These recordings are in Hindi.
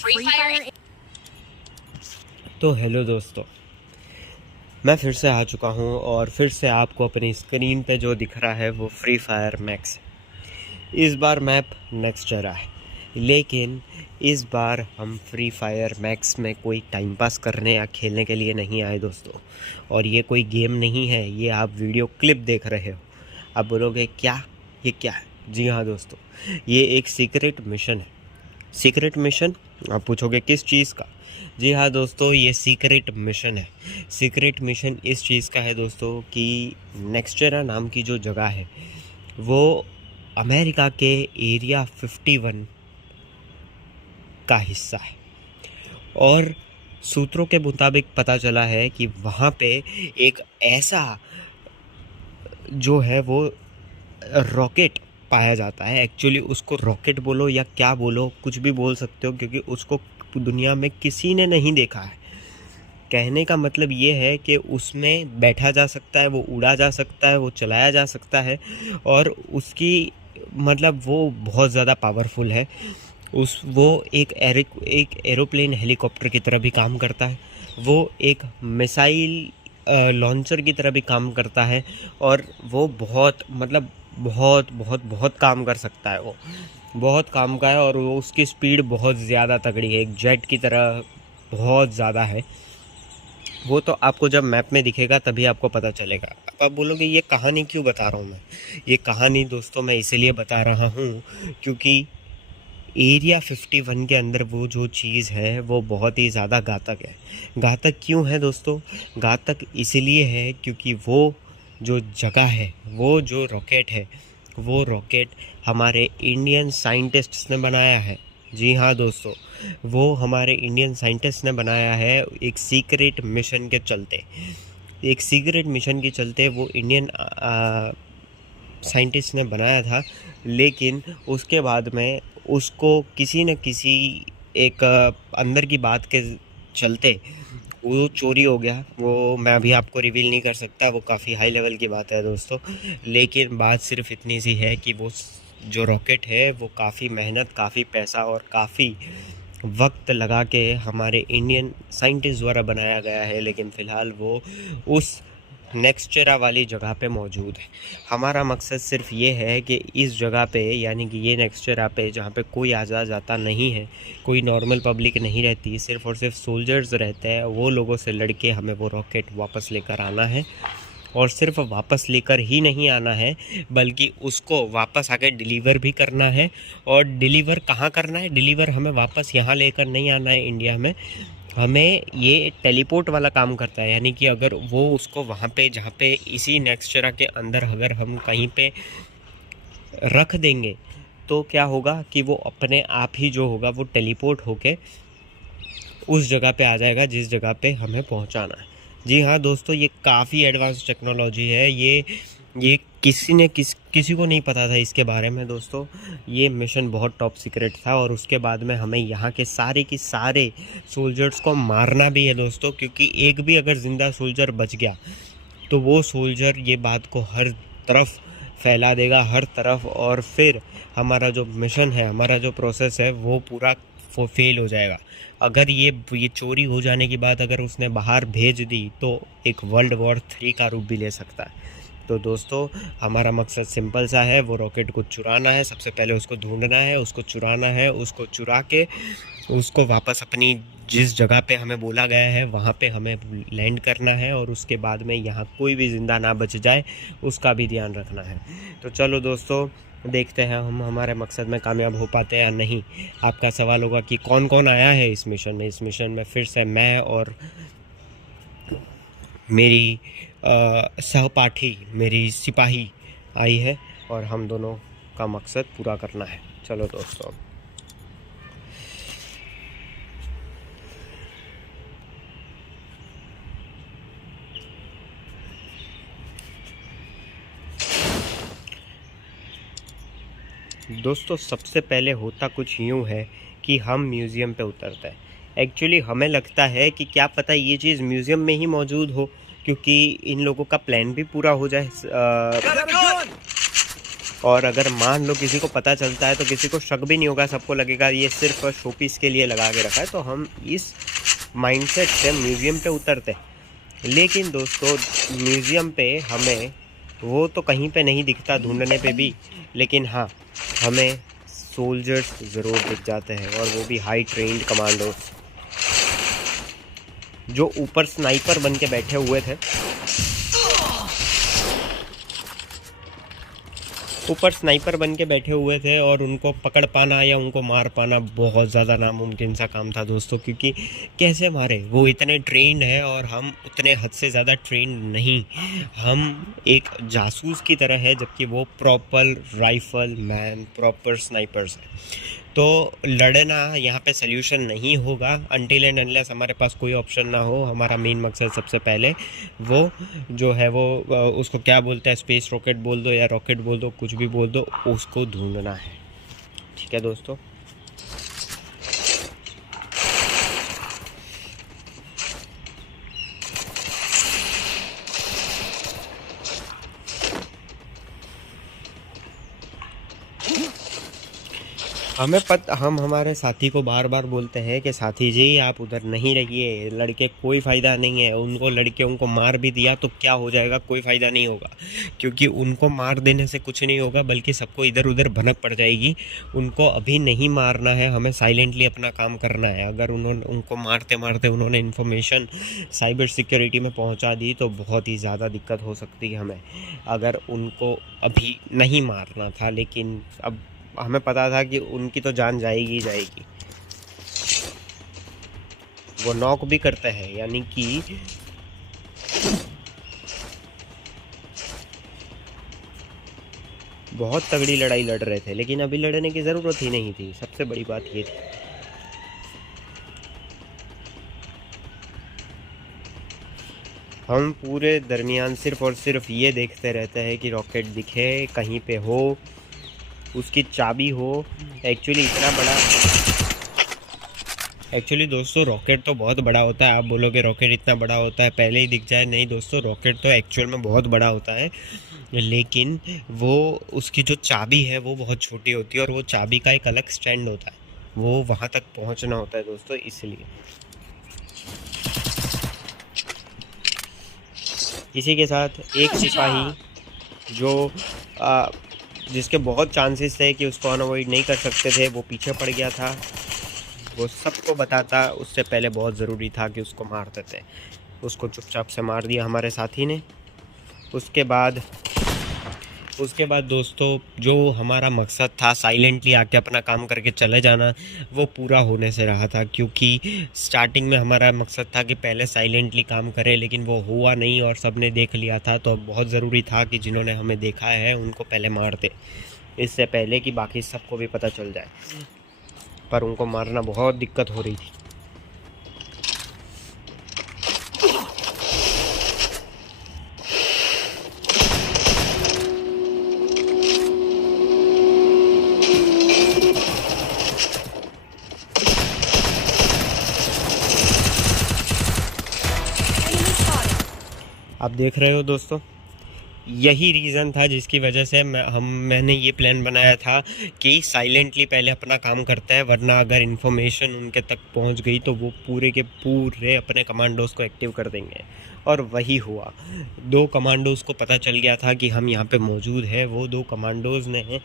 Free Fire। तो हेलो दोस्तों, मैं फिर से आ चुका हूँ और फिर से आपको अपनी स्क्रीन पे जो दिख रहा है वो फ्री फायर मैक्स है। इस बार मैप नेक्स्टरा है, लेकिन इस बार हम फ्री फायर मैक्स में कोई टाइम पास करने या खेलने के लिए नहीं आए दोस्तों। और ये कोई गेम नहीं है, ये आप वीडियो क्लिप देख रहे हो। आप बोलोगे क्या, ये क्या है? जी हाँ दोस्तों, ये एक सीक्रेट मिशन है। Secret mission? आप पूछोगे किस चीज़ का? जी हाँ दोस्तों, ये सीक्रेट मिशन है। सीक्रेट मिशन इस चीज़ का है दोस्तों कि नेक्स्टेरा नाम की जो जगह है वो अमेरिका के एरिया 51 का हिस्सा है। और सूत्रों के मुताबिक पता चला है कि वहाँ पे एक ऐसा जो है वो रॉकेट पाया जाता है। एक्चुअली उसको रॉकेट बोलो या क्या बोलो, कुछ भी बोल सकते हो, क्योंकि उसको दुनिया में किसी ने नहीं देखा है। कहने का मतलब ये है कि उसमें बैठा जा सकता है, वो उड़ा जा सकता है, वो चलाया जा सकता है, और उसकी मतलब वो बहुत ज़्यादा पावरफुल है। वो एक एरोप्लेन हेलीकॉप्टर की तरह भी काम करता है, वो एक मिसाइल लॉन्चर की तरह भी काम करता है, और वो बहुत बहुत बहुत बहुत काम कर सकता है। वो बहुत काम का है और वो उसकी स्पीड बहुत ज़्यादा तगड़ी है, एक जेट की तरह बहुत ज़्यादा है। वो तो आपको जब मैप में दिखेगा तभी आपको पता चलेगा। अब आप बोलोगे ये कहानी क्यों बता रहा हूँ मैं? ये कहानी दोस्तों मैं इसलिए बता रहा हूँ क्योंकि एरिया 51 के अंदर वो जो चीज़ है वो बहुत ही ज़्यादा घातक है। घातक क्यों है दोस्तों? घातक इसलिए है क्योंकि वो जो जगह है, वो जो रॉकेट है, वो रॉकेट हमारे इंडियन साइंटिस्ट्स ने बनाया है। जी हाँ दोस्तों, वो हमारे इंडियन साइंटिस्ट ने बनाया है एक सीक्रेट मिशन के चलते। एक सीक्रेट मिशन के चलते वो इंडियन साइंटिस्ट ने बनाया था, लेकिन उसके बाद में उसको किसी न किसी एक अंदर की बात के चलते वो चोरी हो गया। वो मैं अभी आपको रिवील नहीं कर सकता, वो काफ़ी हाई लेवल की बात है दोस्तों। लेकिन बात सिर्फ इतनी सी है कि वो जो रॉकेट है वो काफ़ी मेहनत, काफ़ी पैसा और काफ़ी वक्त लगा के हमारे इंडियन साइंटिस्ट द्वारा बनाया गया है, लेकिन फ़िलहाल वो उस नेक्स्टेरा वाली जगह पे मौजूद है। हमारा मकसद सिर्फ ये है कि इस जगह पे, यानी कि ये नेक्स्टेरा पे जहाँ पे कोई आजा जाता नहीं है, कोई नॉर्मल पब्लिक नहीं रहती, सिर्फ और सिर्फ सोल्जर्स रहते हैं, वो लोगों से लड़के हमें वो रॉकेट वापस लेकर आना है। और सिर्फ वापस लेकर ही नहीं आना है, बल्कि उसको वापस आके डिलीवर भी करना है। और डिलीवर कहाँ करना है? डिलीवर हमें वापस यहाँ लेकर नहीं आना है इंडिया में, हमें ये टेलीपोर्ट वाला काम करता है। यानी कि अगर वो उसको वहाँ पे, जहाँ पे इसी नेक्स्टेरा के अंदर अगर हम कहीं पे रख देंगे तो क्या होगा कि वो अपने आप ही जो होगा वो टेलीपोर्ट होके उस जगह पे आ जाएगा जिस जगह पे हमें पहुँचाना है। जी हाँ दोस्तों, ये काफ़ी एडवांस टेक्नोलॉजी है। ये किसी को नहीं पता था इसके बारे में दोस्तों। ये मिशन बहुत टॉप सीक्रेट था, और उसके बाद में हमें यहाँ के सारे के सारे सोल्जर्स को मारना भी है दोस्तों, क्योंकि एक भी अगर ज़िंदा सोल्जर बच गया तो वो सोल्जर ये बात को हर तरफ फैला देगा, हर तरफ, और फिर हमारा जो मिशन है, हमारा जो प्रोसेस है वो पूरा फेल हो जाएगा। अगर ये चोरी हो जाने की बात अगर उसने बाहर भेज दी तो एक वर्ल्ड वॉर 3 का रूप भी ले सकता है। तो दोस्तों, हमारा मकसद सिंपल सा है, वो रॉकेट को चुराना है। सबसे पहले उसको ढूंढना है, उसको चुराना है, उसको चुरा के उसको वापस अपनी जिस जगह पे हमें बोला गया है वहाँ पे हमें लैंड करना है, और उसके बाद में यहाँ कोई भी ज़िंदा ना बच जाए उसका भी ध्यान रखना है। तो चलो दोस्तों, देखते हैं हम हमारे मकसद में कामयाब हो पाते हैं या नहीं। आपका सवाल होगा कि कौन कौन आया है इस मिशन में। इस मिशन में फिर से मैं और मेरी सहपाठी, मेरी सिपाही आई है, और हम दोनों का मकसद पूरा करना है। चलो दोस्तों, सबसे पहले होता कुछ यूँ है कि हम म्यूज़ियम पे उतरते हैं। एक्चुअली हमें लगता है कि क्या पता ये चीज़ म्यूज़ियम में ही मौजूद हो, क्योंकि इन लोगों का प्लान भी पूरा हो जाए। और अगर मान लो किसी को पता चलता है तो किसी को शक भी नहीं होगा, सबको लगेगा ये सिर्फ शोपीस के लिए लगा के रखा है। तो हम इस माइंडसेट से म्यूज़ियम पे उतरते। लेकिन दोस्तों म्यूज़ियम पे हमें वो तो कहीं पे नहीं दिखता ढूंढने पे भी, लेकिन हाँ हमें सोल्जर्स ज़रूर दिख जाते हैं, और वो भी हाई ट्रेंड कमांडोज जो ऊपर स्नाइपर बन के बैठे हुए थे। ऊपर स्नाइपर बन के बैठे हुए थे और उनको पकड़ पाना या उनको मार पाना बहुत ज़्यादा नामुमकिन सा काम था दोस्तों, क्योंकि कैसे मारे, वो इतने ट्रेंड है और हम उतने हद से ज़्यादा ट्रेंड नहीं। हम एक जासूस की तरह है, जबकि वो proper rifle man, proper snipers हैं। तो लड़ना यहाँ पे सल्यूशन नहीं होगा अनटिल एंड अनलेस हमारे पास कोई ऑप्शन ना हो। हमारा मेन मकसद सबसे पहले वो जो है वो उसको क्या बोलते हैं, स्पेस रॉकेट बोल दो या रॉकेट बोल दो, कुछ भी बोल दो, उसको ढूंढना है। ठीक है दोस्तों। हम हमारे साथी को बार बार बोलते हैं कि साथी जी आप उधर नहीं रहिए, लड़के कोई फ़ायदा नहीं है। उनको मार भी दिया तो क्या हो जाएगा, कोई फ़ायदा नहीं होगा, क्योंकि उनको मार देने से कुछ नहीं होगा बल्कि सबको इधर उधर भनक पड़ जाएगी। उनको अभी नहीं मारना है, हमें साइलेंटली अपना काम करना है। अगर उनको मारते मारते उन्होंने इन्फॉर्मेशन साइबर सिक्योरिटी में पहुँचा दी तो बहुत ही ज़्यादा दिक्कत हो सकती है हमें। अगर उनको अभी नहीं मारना था, लेकिन अब हमें पता था कि उनकी तो जान जाएगी ही जाएगी। वो नॉक भी करते हैं, यानी कि बहुत तगड़ी लड़ाई लड़ रहे थे, लेकिन अभी लड़ने की ज़रूरत ही नहीं थी। सबसे बड़ी बात ये थी। हम पूरे दरमियान सिर्फ और सिर्फ ये देखते रहते हैं कि रॉकेट दिखे, कहीं पे हो, उसकी चाबी हो। एक्चुअली दोस्तों रॉकेट तो बहुत बड़ा होता है। आप बोलोगे रॉकेट इतना बड़ा होता है पहले ही दिख जाए, नहीं दोस्तों, रॉकेट तो एक्चुअल में बहुत बड़ा होता है, लेकिन वो उसकी जो चाबी है वो बहुत छोटी होती है और वो चाबी का एक अलग स्टैंड होता है, वो वहाँ तक पहुँचना होता है दोस्तों। इसलिए इसी के साथ एक सिपाही जो जिसके बहुत चांसेस थे कि उसको अनअवॉइड नहीं कर सकते थे, वो पीछे पड़ गया था। वो सबको बताता उससे पहले बहुत ज़रूरी था कि उसको मार देते। उसको चुपचाप से मार दिया हमारे साथी ने। उसके बाद दोस्तों जो हमारा मकसद था साइलेंटली आके अपना काम करके चले जाना, वो पूरा होने से रहा था, क्योंकि स्टार्टिंग में हमारा मकसद था कि पहले साइलेंटली काम करें, लेकिन वो हुआ नहीं और सबने देख लिया था। तो अब बहुत ज़रूरी था कि जिन्होंने हमें देखा है उनको पहले मार दे, इससे पहले कि बाकी सबको भी पता चल जाए। पर उनको मारना बहुत दिक्कत हो रही थी। आप देख रहे हो दोस्तों, यही रीज़न था जिसकी वजह से मैंने ये प्लान बनाया था कि साइलेंटली पहले अपना काम करता है, वरना अगर इन्फॉर्मेशन उनके तक पहुंच गई तो वो पूरे के पूरे अपने कमांडोज़ को एक्टिव कर देंगे। और वही हुआ। 2 कमांडोज़ को पता चल गया था कि हम यहाँ पे मौजूद है। वो 2 कमांडोज़ ने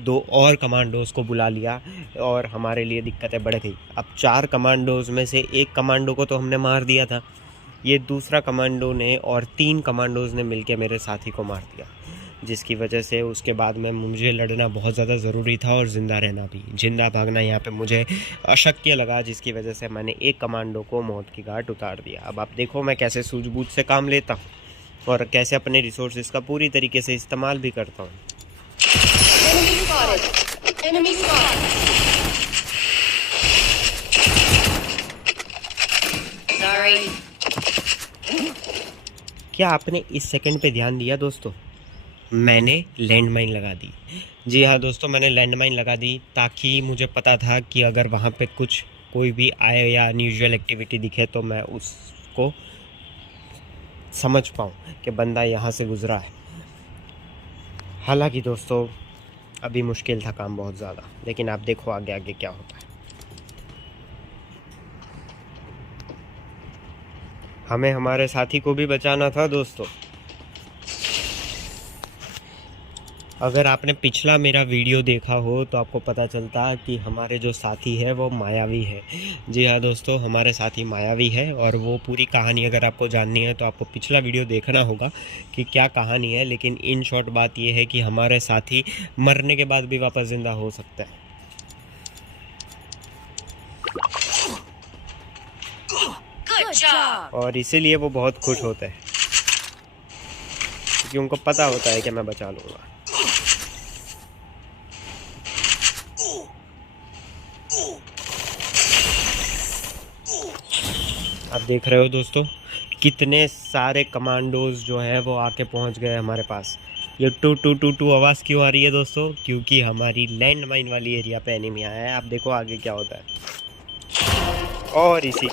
2 और कमांडोज़ को बुला लिया और हमारे लिए दिक्कतें बढ़ गई। अब 4 कमांडोज़ में से 1 कमांडो को तो हमने मार दिया था, ये दूसरा कमांडो ने और 3 कमांडोज़ ने मिलके मेरे साथी को मार दिया, जिसकी वजह से उसके बाद में मुझे लड़ना बहुत ज़्यादा ज़रूरी था और ज़िंदा रहना भी। जिंदा भागना यहाँ पे मुझे अशक्य लगा, जिसकी वजह से मैंने एक कमांडो को मौत की घाट उतार दिया। अब आप देखो मैं कैसे सूझबूझ से काम लेता हूँ और कैसे अपने रिसोर्सेज का पूरी तरीके से इस्तेमाल भी करता हूँ। क्या आपने इस सेकंड पे ध्यान दिया दोस्तों? मैंने लैंडमाइन लगा दी। जी हाँ दोस्तों, मैंने लैंडमाइन लगा दी ताकि मुझे पता था कि अगर वहाँ पे कोई भी आए या अनयूजुअल एक्टिविटी दिखे तो मैं उसको समझ पाऊँ कि बंदा यहाँ से गुज़रा है। हालांकि दोस्तों अभी मुश्किल था काम बहुत ज़्यादा, लेकिन आप देखो आगे आगे क्या होता है। हमें हमारे साथी को भी बचाना था दोस्तों। अगर आपने पिछला मेरा वीडियो देखा हो तो आपको पता चलता कि हमारे जो साथी है वो मायावी है। जी हाँ दोस्तों, हमारे साथी मायावी है, और वो पूरी कहानी अगर आपको जाननी है तो आपको पिछला वीडियो देखना होगा कि क्या कहानी है। लेकिन इन शॉर्ट बात ये है कि हमारे साथी मरने के बाद भी वापस ज़िंदा हो सकता है। और इसीलिए वो बहुत खुश होते हैं, क्योंकि उनको पता होता है कि मैं बचा लूँगा। आप देख रहे हो दोस्तों कितने सारे कमांडोज जो है वो आके पहुंच गए हमारे पास। ये टू टू टू टू आवाज़ क्यों आ रही है दोस्तों? क्योंकि हमारी लैंड माइन वाली एरिया पे एनिमी आया है। आप देखो आगे क्या होता है। और इसी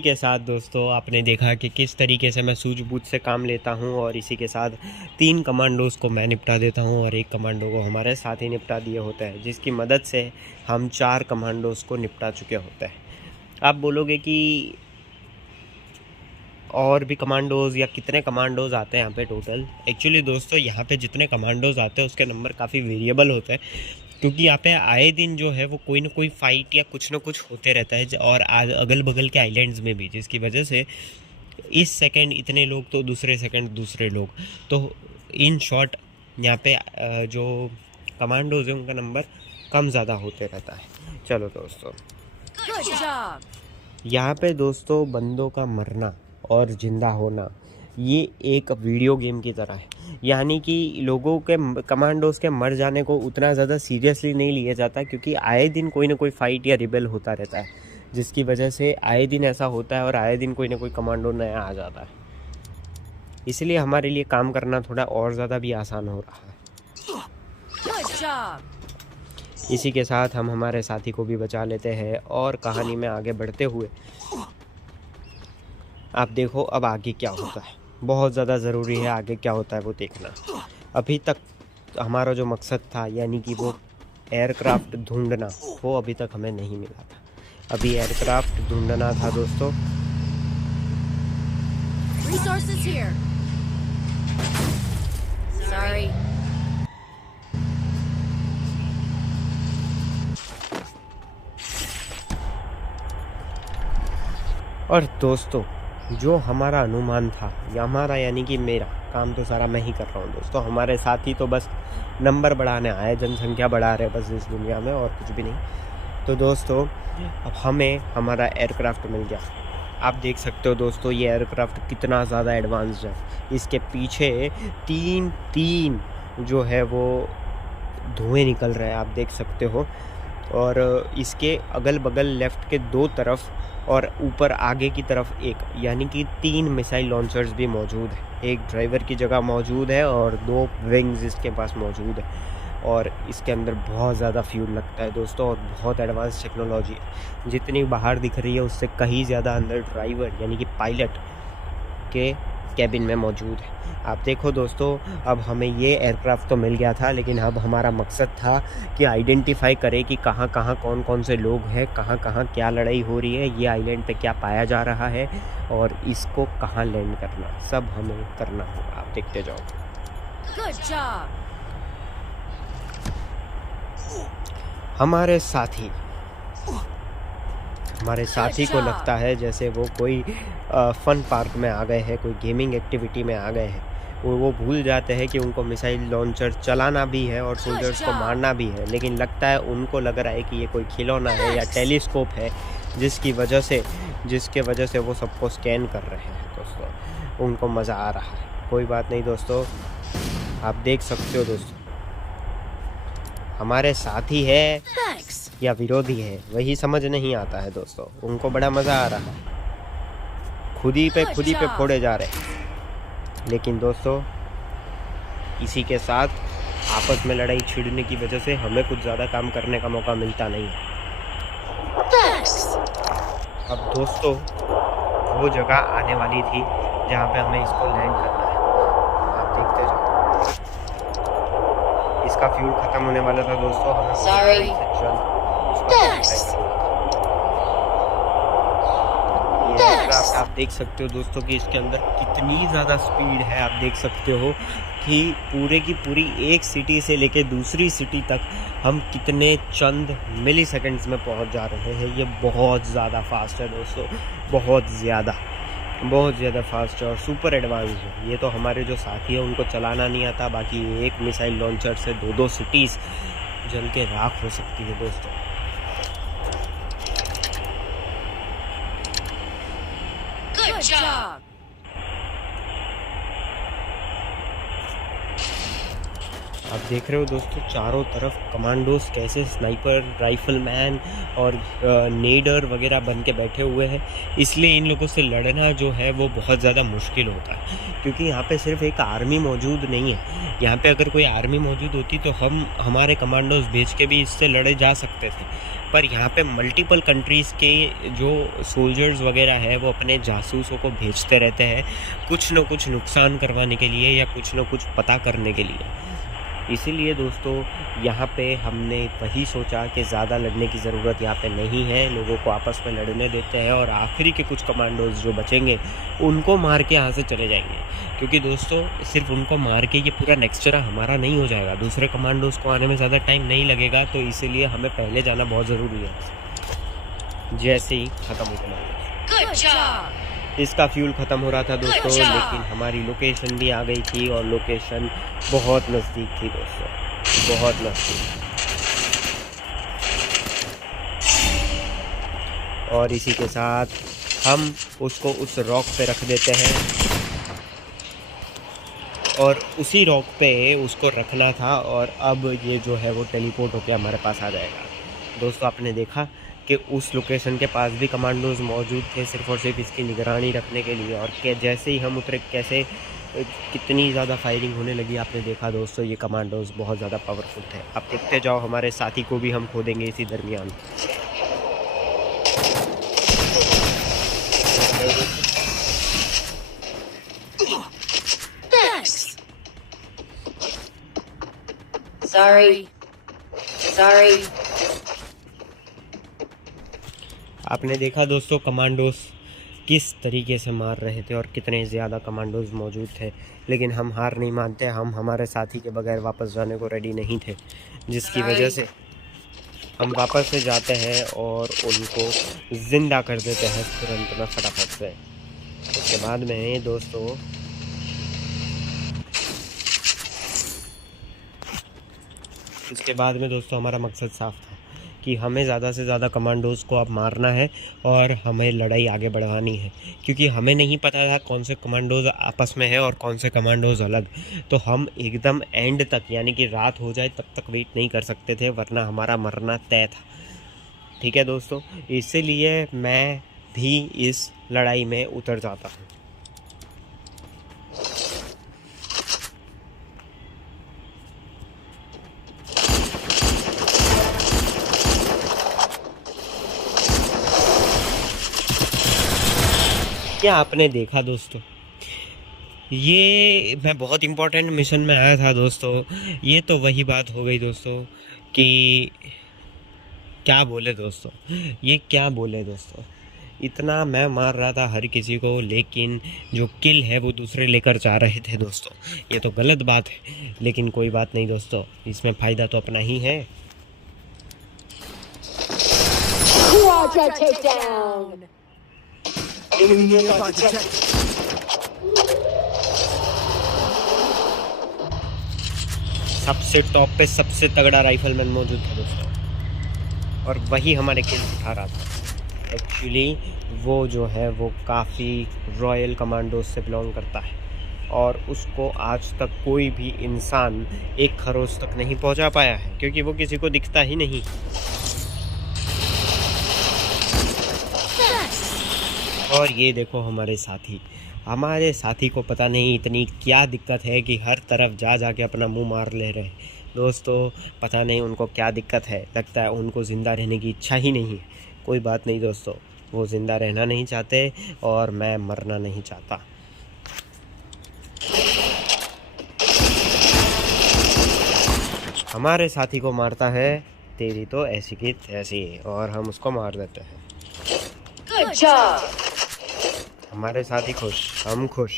के साथ दोस्तों आपने देखा कि किस तरीके से मैं सूझबूझ से काम लेता हूं, और इसी के साथ 3 कमांडोज़ को मैं निपटा देता हूं और 1 कमांडो को हमारे साथ ही निपटा दिए होते हैं, जिसकी मदद से हम 4 कमांडोज़ को निपटा चुके होते हैं। आप बोलोगे कि और भी कमांडोज़ या कितने कमांडोज़ आते हैं यहाँ पे टोटल? एक्चुअली दोस्तों यहाँ पे जितने कमांडोज़ आते हैं उसके नंबर काफ़ी वेरिएबल होते हैं, क्योंकि यहाँ पे आए दिन जो है वो कोई ना कोई फाइट या कुछ ना कुछ होते रहता है, और अगल बगल के आइलैंड्स में भी, जिसकी वजह से इस सेकंड इतने लोग तो दूसरे सेकंड दूसरे लोग, तो इन शॉर्ट यहाँ पे जो कमांडोज हैं उनका नंबर कम ज़्यादा होते रहता है। चलो दोस्तों, यहाँ पे दोस्तों बंदों का मरना और ज़िंदा होना ये एक वीडियो गेम की तरह है, यानी कि लोगों के कमांडोज के मर जाने को उतना ज़्यादा सीरियसली नहीं लिया जाता, क्योंकि आए दिन कोई ना कोई फाइट या रिबेल होता रहता है, जिसकी वजह से आए दिन ऐसा होता है और आए दिन कोई ना कोई कमांडो नया आ जाता है। इसलिए हमारे लिए काम करना थोड़ा और ज़्यादा भी आसान हो रहा है। इसी के साथ हम हमारे साथी को भी बचा लेते हैं, और कहानी में आगे बढ़ते हुए आप देखो अब आगे क्या होता है। बहुत ज़्यादा ज़रूरी है आगे क्या होता है वो देखना। अभी तक हमारा जो मकसद था, यानी कि वो एयरक्राफ्ट ढूंढना, वो अभी तक हमें नहीं मिला था। अभी एयरक्राफ्ट ढूंढना था दोस्तों। Resources here. Sorry. और दोस्तों जो हमारा अनुमान था, या हमारा यानी कि मेरा काम तो सारा मैं ही कर रहा हूँ दोस्तों, हमारे साथी तो बस नंबर बढ़ाने आए, जनसंख्या बढ़ा रहे बस इस दुनिया में, और कुछ भी नहीं। तो दोस्तों अब हमें हमारा एयरक्राफ्ट मिल गया। आप देख सकते हो दोस्तों ये एयरक्राफ्ट कितना ज़्यादा एडवांस्ड है। इसके पीछे तीन जो है वो धुएँ निकल रहे हैं, आप देख सकते हो, और इसके अगल बगल लेफ़्ट के 2 तरफ और ऊपर आगे की तरफ 1, यानी कि 3 मिसाइल लॉन्चर्स भी मौजूद है। एक ड्राइवर की जगह मौजूद है और 2 विंग्स इसके पास मौजूद है, और इसके अंदर बहुत ज़्यादा फ्यूल लगता है दोस्तों, और बहुत एडवांस टेक्नोलॉजी है। जितनी बाहर दिख रही है उससे कहीं ज़्यादा अंदर ड्राइवर यानी कि पायलट के कैबिन में मौजूद है। आप देखो दोस्तों अब हमें ये एयरक्राफ्ट तो मिल गया था, लेकिन अब हमारा मकसद था कि आइडेंटिफाई करें कि कहाँ कहाँ कौन कौन से लोग हैं, कहाँ कहाँ क्या लड़ाई हो रही है, ये आइलैंड पे क्या पाया जा रहा है, और इसको कहाँ लैंड करना, सब हमें करना होगा। आप देखते जाओ। Good job. हमारे साथी को लगता है जैसे वो कोई फन पार्क में आ गए हैं, कोई गेमिंग एक्टिविटी में आ गए हैं। वो भूल जाते हैं कि उनको मिसाइल लॉन्चर चलाना भी है और सोल्जर्स को मारना भी है, लेकिन लगता है उनको लग रहा है कि ये कोई खिलौना है या टेलीस्कोप है, जिसकी वजह से वो सबको स्कैन कर रहे हैं दोस्तों। उनको मज़ा आ रहा है। कोई बात नहीं दोस्तों, आप देख सकते हो दोस्तों हमारे साथी है या विरोधी है वही समझ नहीं आता है दोस्तों। उनको बड़ा मज़ा आ रहा है, खुद ही पे फोड़े जा रहे हैं। लेकिन दोस्तों इसी के साथ आपस में लड़ाई छिड़ने की वजह से हमें कुछ ज़्यादा काम करने का मौका मिलता नहीं है। अब दोस्तों वो जगह आने वाली थी जहाँ पे हमें इसको लैंड करना है। आप देखते जाओ, इसका फ्यूल खत्म होने वाला था दोस्तों। हमें जल्द उसको मॉडिफाई करना था। ये एयरक्राफ्ट आप देख सकते हो दोस्तों कि इसके अंदर कितनी ज़्यादा स्पीड है। आप देख सकते हो कि पूरे की पूरी एक सिटी से लेके दूसरी सिटी तक हम कितने चंद मिली सेकेंड्स में पहुंच जा रहे हैं। ये बहुत ज़्यादा फास्ट है दोस्तों, बहुत ज़्यादा फास्ट है और सुपर एडवांस है। ये तो हमारे जो साथी है उनको चलाना नहीं आता, बाकी एक मिसाइल लॉन्चर से 2-2 सिटीज़ जल के राख हो सकती है दोस्तों। Good job. आप देख रहे हो दोस्तों चारों तरफ कमांडोज कैसे स्नाइपर, राइफलमैन और नेडर वगैरह बन के बैठे हुए हैं। इसलिए इन लोगों से लड़ना जो है वो बहुत ज़्यादा मुश्किल होता है, क्योंकि यहाँ पे सिर्फ एक आर्मी मौजूद नहीं है। यहाँ पे अगर कोई आर्मी मौजूद होती तो हम हमारे कमांडोज भेज के भी इससे लड़े जा सकते थे, पर यहाँ पे मल्टीपल कंट्रीज़ के जो सोल्जर्स वगैरह है वो अपने जासूसों को भेजते रहते हैं कुछ न कुछ नुकसान करवाने के लिए या कुछ न कुछ पता करने के लिए। इसीलिए दोस्तों यहाँ पे हमने वही सोचा कि ज़्यादा लड़ने की ज़रूरत यहाँ पे नहीं है, लोगों को आपस में लड़ने देते हैं और आखिरी के कुछ कमांडोज जो बचेंगे उनको मार के यहाँ से चले जाएंगे। क्योंकि दोस्तों सिर्फ उनको मार के ये पूरा नेक्स्ट चेरा हमारा नहीं हो जाएगा, दूसरे कमांडोज को आने में ज़्यादा टाइम नहीं लगेगा, तो इसीलिए हमें पहले जाना बहुत ज़रूरी है। जैसे ही ख़त्म हो जाएगा, इसका फ्यूल ख़त्म हो रहा था दोस्तों, लेकिन हमारी लोकेशन भी आ गई थी और लोकेशन बहुत नज़दीक थी दोस्तों, बहुत नज़दीक। और इसी के साथ हम उसको उस रॉक पे रख देते हैं और उसी रॉक पे उसको रखना था और अब ये जो है वो टेलीपोर्ट होकर हमारे पास आ जाएगा। दोस्तों आपने देखा कि उस लोकेशन के पास भी कमांडोज मौजूद थे सिर्फ और सिर्फ इसकी निगरानी रखने के लिए, और जैसे ही हम उतरे कैसे कितनी ज़्यादा फायरिंग होने लगी आपने देखा दोस्तों। ये कमांडोज बहुत ज़्यादा पावरफुल थे। आप देखते जाओ, हमारे साथी को भी हम खो देंगे इसी दरमियान। Sorry. आपने देखा दोस्तों कमांडोज किस तरीके से मार रहे थे और कितने ज़्यादा कमांडोज मौजूद थे, लेकिन हम हार नहीं मानते। हम हमारे साथी के बगैर वापस जाने को रेडी नहीं थे, जिसकी वजह से हम वापस से जाते हैं और उनको ज़िंदा कर देते हैं तुरंत में फटाफट से। उसके बाद में दोस्तों हमारा मकसद साफ था कि हमें ज़्यादा से ज़्यादा कमांडोज़ को अब मारना है और हमें लड़ाई आगे बढ़वानी है, क्योंकि हमें नहीं पता था कौन से कमांडोज़ आपस में है और कौन से कमांडोज़ अलग। तो हम एकदम एंड तक, यानी कि रात हो जाए तब तक वेट नहीं कर सकते थे, वरना हमारा मरना तय था। ठीक है दोस्तों, इसीलिए मैं भी इस लड़ाई में उतर जाता हूँ। क्या आपने देखा दोस्तों, ये मैं बहुत इम्पोर्टेंट मिशन में आया था दोस्तों। ये तो वही बात हो गई दोस्तों कि क्या बोले दोस्तों, इतना मैं मार रहा था हर किसी को, लेकिन जो किल है वो दूसरे लेकर जा रहे थे दोस्तों। ये तो गलत बात है, लेकिन कोई बात नहीं दोस्तों, इसमें फ़ायदा तो अपना ही है। सबसे टॉप पे सबसे तगड़ा राइफलमैन मौजूद था दोस्तों, और वही हमारे किल उठा रहा था। एक्चुअली वो जो है वो काफ़ी रॉयल कमांडोज से बिलोंग करता है और उसको आज तक कोई भी इंसान एक खरोच तक नहीं पहुंचा पाया है, क्योंकि वो किसी को दिखता ही नहीं। और ये देखो हमारे साथी को पता नहीं इतनी क्या दिक्कत है कि हर तरफ जा के अपना मुंह मार ले रहे हैं। दोस्तों पता नहीं उनको क्या दिक्कत है, लगता है उनको ज़िंदा रहने की इच्छा ही नहीं है। कोई बात नहीं दोस्तों, वो ज़िंदा रहना नहीं चाहते और मैं मरना नहीं चाहता। हमारे साथी को मारता है तेरी तो ऐसी की तैसी, और हम उसको मार देते हैं। Good job. हमारे साथी खुश, हम खुश।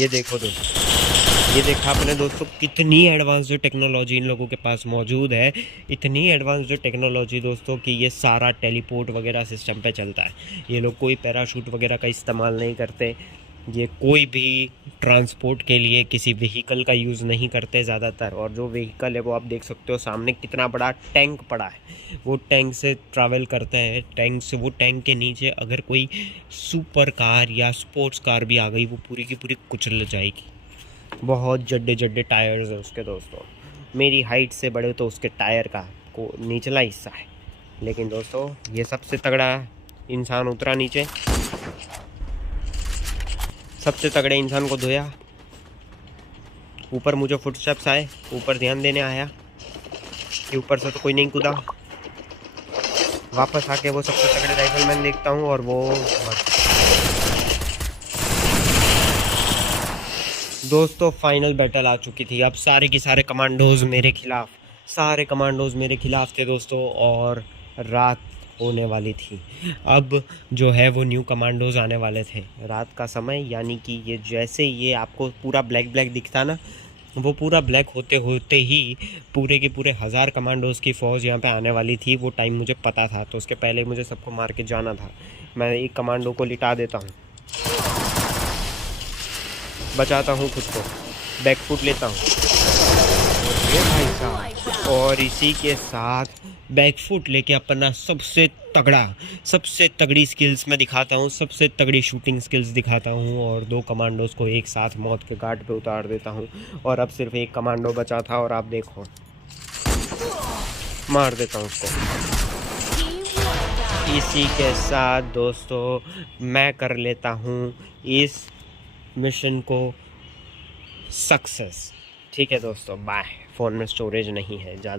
ये देखो दोस्तों, ये देखा आपने दोस्तों कितनी एडवांस्ड टेक्नोलॉजी इन लोगों के पास मौजूद है। इतनी एडवांस्ड टेक्नोलॉजी दोस्तों कि ये सारा टेलीपोर्ट वगैरह सिस्टम पे चलता है। ये लोग कोई पैराशूट वगैरह का इस्तेमाल नहीं करते, ये कोई भी ट्रांसपोर्ट के लिए किसी व्हीकल का यूज़ नहीं करते ज़्यादातर। और जो व्हीकल है वो आप देख सकते हो सामने कितना बड़ा टैंक पड़ा है, वो टैंक से ट्रैवल करते हैं। टैंक से, वो टैंक के नीचे अगर कोई सुपर कार या स्पोर्ट्स कार भी आ गई वो पूरी की पूरी कुचल जाएगी। बहुत जड्डे जड्डे टायर्स है उसके दोस्तों, मेरी हाइट से बड़े तो उसके टायर का को निचला हिस्सा है। लेकिन दोस्तों ये सबसे तगड़ा इंसान उतरा नीचे, सबसे तगड़े इंसान को धोया। ऊपर मुझे फुटस्टेप्स आए, ऊपर ध्यान देने आया कि ऊपर से तो कोई नहीं कूदा। वापस आके वो सबसे तगड़े राइफलमैन देखता हूँ और वो दोस्तों फाइनल बैटल आ चुकी थी। अब सारे के सारे कमांडोज मेरे खिलाफ, सारे कमांडोज मेरे खिलाफ थे दोस्तों, और रात होने वाली थी। अब जो है वो न्यू कमांडोज आने वाले थे रात का समय, यानी कि ये जैसे ये आपको पूरा ब्लैक ब्लैक दिखता ना, वो पूरा ब्लैक होते होते ही पूरे के पूरे 1000 कमांडोज की फ़ौज यहाँ पे आने वाली थी। वो टाइम मुझे पता था, तो उसके पहले मुझे सबको मार के जाना था। मैं एक कमांडो को लिटा देता हूँ, बचाता हूँ खुद को, बैकफुट लेता हूँ ये भाई साहब, और इसी के साथ बैकफुट लेके अपना सबसे तगड़ी स्किल्स मैं दिखाता हूँ, सबसे तगड़ी शूटिंग स्किल्स दिखाता हूँ, और 2 कमांडोज को एक साथ मौत के घाट पे उतार देता हूँ। और अब सिर्फ एक कमांडो बचा था, और आप देखो मार देता हूँ उसको। इसी के साथ दोस्तों मैं कर लेता हूँ इस मिशन को सक्सेस। ठीक है दोस्तों, बाय। फ़ोन में स्टोरेज नहीं है ज़्यादा।